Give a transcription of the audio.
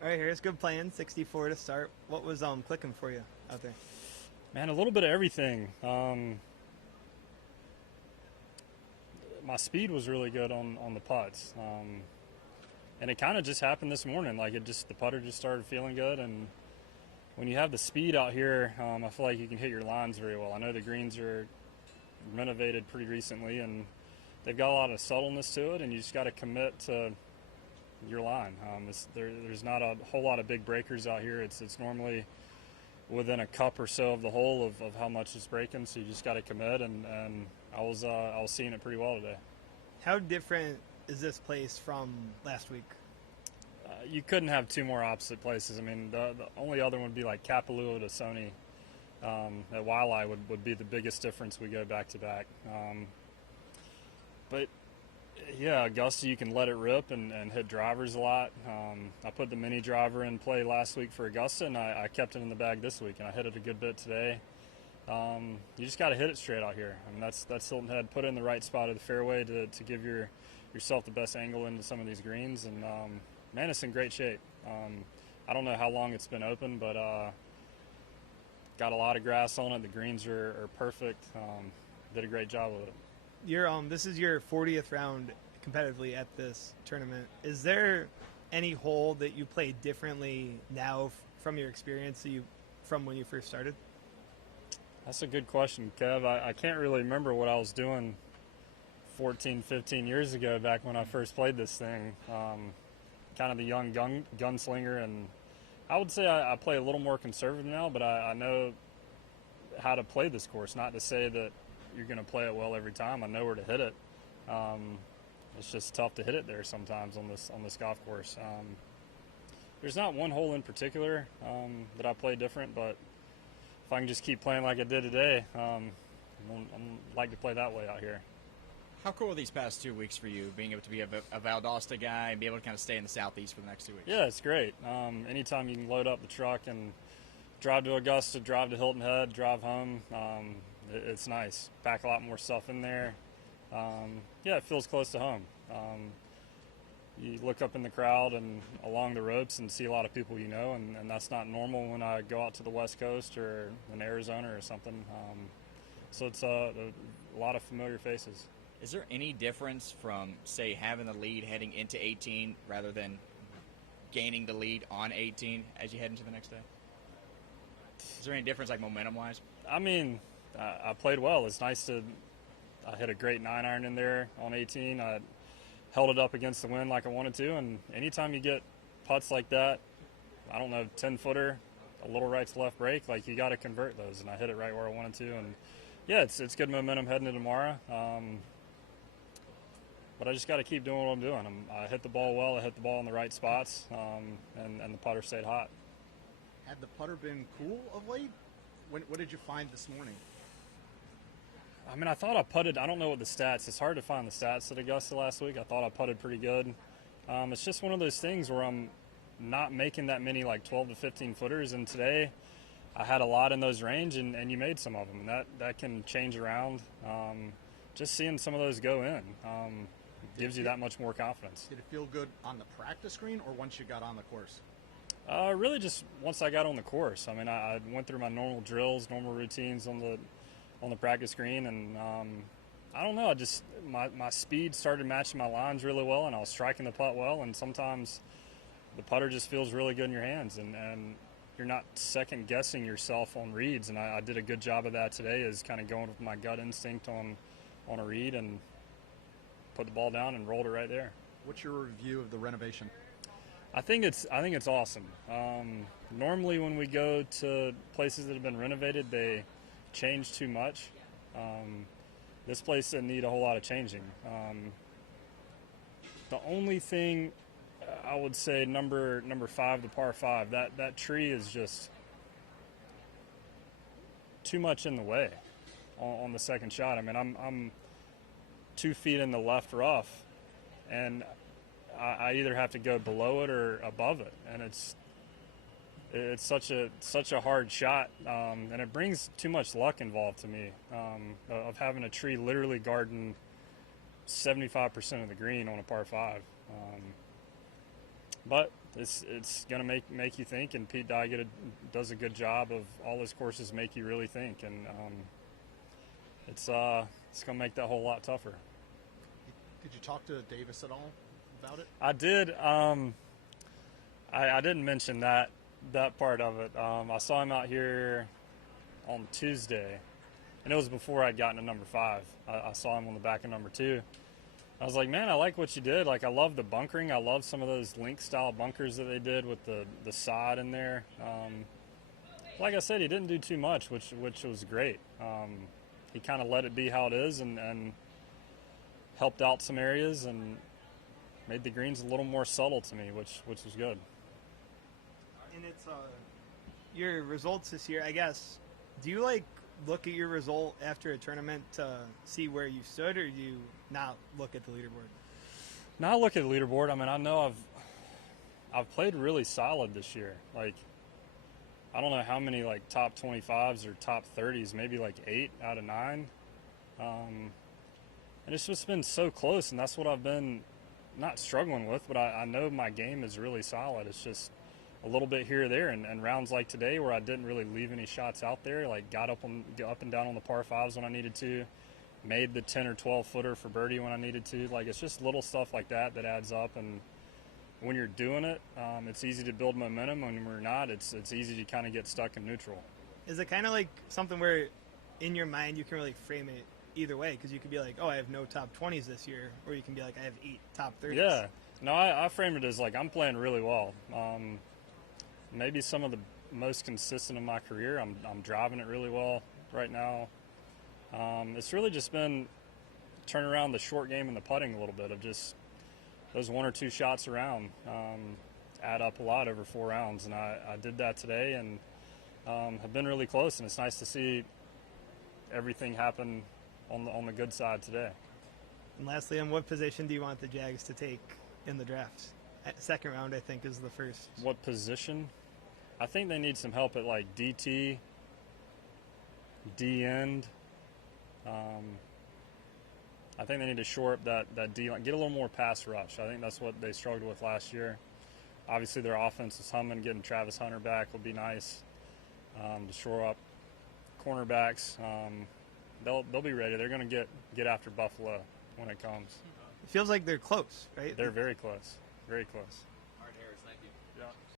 All right, here's good playing. 64 to start. What was clicking for you out there? Man, a little bit of everything. My speed was really good on the putts, and it kind of just happened this morning. Like the putter just started feeling good, and when you have the speed out here, I feel like you can hit your lines very well. I know the greens are renovated pretty recently, and they've got a lot of subtleness to it, and you just got to commit to your line. There's not a whole lot of big breakers out here. It's normally within a cup or so of the hole of how much it's breaking, so you just got to commit, and I was seeing it pretty well today. How different is this place from last week? You couldn't have two more opposite places. I mean, the only other one would be like Kapalua to Sony. At Waialae would be the biggest difference we go back to back. But yeah, Augusta, you can let it rip and hit drivers a lot. I put the mini driver in play last week for Augusta, and I kept it in the bag this week, and I hit it a good bit today. You just got to hit it straight out here. I mean, that's Hilton Head. Put it in the right spot of the fairway to give yourself the best angle into some of these greens, and man, it's in great shape. I don't know how long it's been open, but got a lot of grass on it. The greens are perfect. Did a great job with it. This is your 40th round competitively at this tournament. Is there any hole that you play differently now from your experience from when you first started? That's a good question, Kev. I can't really remember what I was doing 14, 15 years ago back when I first played this thing. Kind of the young gunslinger, and I would say I play a little more conservative now, but I know how to play this course. Not to say that you're going to play it well every time. I know where to hit it. It's just tough to hit it there sometimes on this golf course. There's not one hole in particular that I play different, but if I can just keep playing like I did today, I'm like to play that way out here. How cool are these past 2 weeks for you, being able to be a Valdosta guy and be able to kind of stay in the Southeast for the next 2 weeks? Yeah, it's great. Anytime you can load up the truck and drive to Augusta, drive to Hilton Head, drive home, it's nice. Pack a lot more stuff in there. Yeah, it feels close to home. You look up in the crowd and along the ropes and see a lot of people you know, and that's not normal when I go out to the West Coast or in Arizona or something. So it's a lot of familiar faces. Is there any difference from, say, having the lead heading into 18 rather than gaining the lead on 18 as you head into the next day? Is there any difference, like momentum-wise? I mean, I played well. It's nice I hit a great 9-iron in there on 18. I held it up against the wind like I wanted to, and anytime you get putts like that, I don't know, 10-footer, a little right to left break, like you got to convert those, and I hit it right where I wanted to, and yeah, it's good momentum heading into tomorrow. But I just got to keep doing what I'm doing. I hit the ball well. I hit the ball in the right spots, and the putter stayed hot. Had the putter been cool of late? What did you find this morning? I mean, I thought I putted. I don't know what the stats. It's hard to find the stats at Augusta last week. I thought I putted pretty good. It's just one of those things where I'm not making that many like 12 to 15 footers, and today I had a lot in those range, and you made some of them. That can change around. Just seeing some of those go in gives you that much more confidence. Did it feel good on the practice screen or once you got on the course? Really, just once I got on the course. I mean, I went through my normal drills, normal routines on the practice green, and I don't know. My speed started matching my lines really well, and I was striking the putt well. And sometimes the putter just feels really good in your hands, and you're not second guessing yourself on reads. And I did a good job of that today, is kind of going with my gut instinct on a read and put the ball down and rolled it right there. What's your review of the renovation? I think it's awesome. Normally, when we go to places that have been renovated, they change too much. This place didn't need a whole lot of changing. The only thing I would say, number 5, the par 5, that tree is just too much in the way on the second shot. I mean, I'm 2 feet in the left rough, and I either have to go below it or above it, and it's such a hard shot, and it brings too much luck involved to me, of having a tree literally guarding 75% of the green on a par 5. but it's gonna make you think, and Pete Dye does a good job of all his courses make you really think, and it's gonna make that whole lot tougher. Did you talk to Davis at all about it? I did. I didn't mention that part of it. I saw him out here on Tuesday, and it was before I'd gotten to number 5. I saw him on the back of number 2. I was like, man, I like what you did. Like, I love the bunkering. I love some of those link-style bunkers that they did with the sod in there. Like I said, he didn't do too much, which was great. He kind of let it be how it is and helped out some areas and made the greens a little more subtle to me, which was good. And it's your results this year, I guess. Do you look at your result after a tournament to see where you stood, or do you not look at the leaderboard? Now I look at the leaderboard. I mean, I know I've played really solid this year. Like, I don't know how many top 25s or top 30s, maybe 8 out of 9. And it's just been so close, and that's what I've been not struggling with, but I know my game is really solid. It's just a little bit here or there, and rounds like today where I didn't really leave any shots out there, got up and down on the par 5s when I needed to, made the 10 or 12 footer for birdie when I needed to. It's just little stuff like that adds up, and when you're doing it, it's easy to build momentum. When we're not, it's easy to kind of get stuck in neutral. Is it kind of something where in your mind you can really frame it either way? Because you could be I have no top 20s this year, or you can be I have 8 top 30s. Yeah. No, I framed it as I'm playing really well. Maybe some of the most consistent in my career. I'm driving it really well right now. It's really just been turning around the short game and the putting a little bit, of just those 1 or 2 shots around add up a lot over 4 rounds, and I did that today, and have been really close, and it's nice to see everything happen on the good side today. And lastly, in what position do you want the Jags to take in the draft? Second round, I think, is the first. What position? I think they need some help at DT, D end. I think they need to shore up that D line, get a little more pass rush. I think that's what they struggled with last year. Obviously, their offense is humming. Getting Travis Hunter back will be nice to shore up cornerbacks. They'll be ready. They're going to get after Buffalo when it comes. It feels like they're close, right? They're very close. Very close.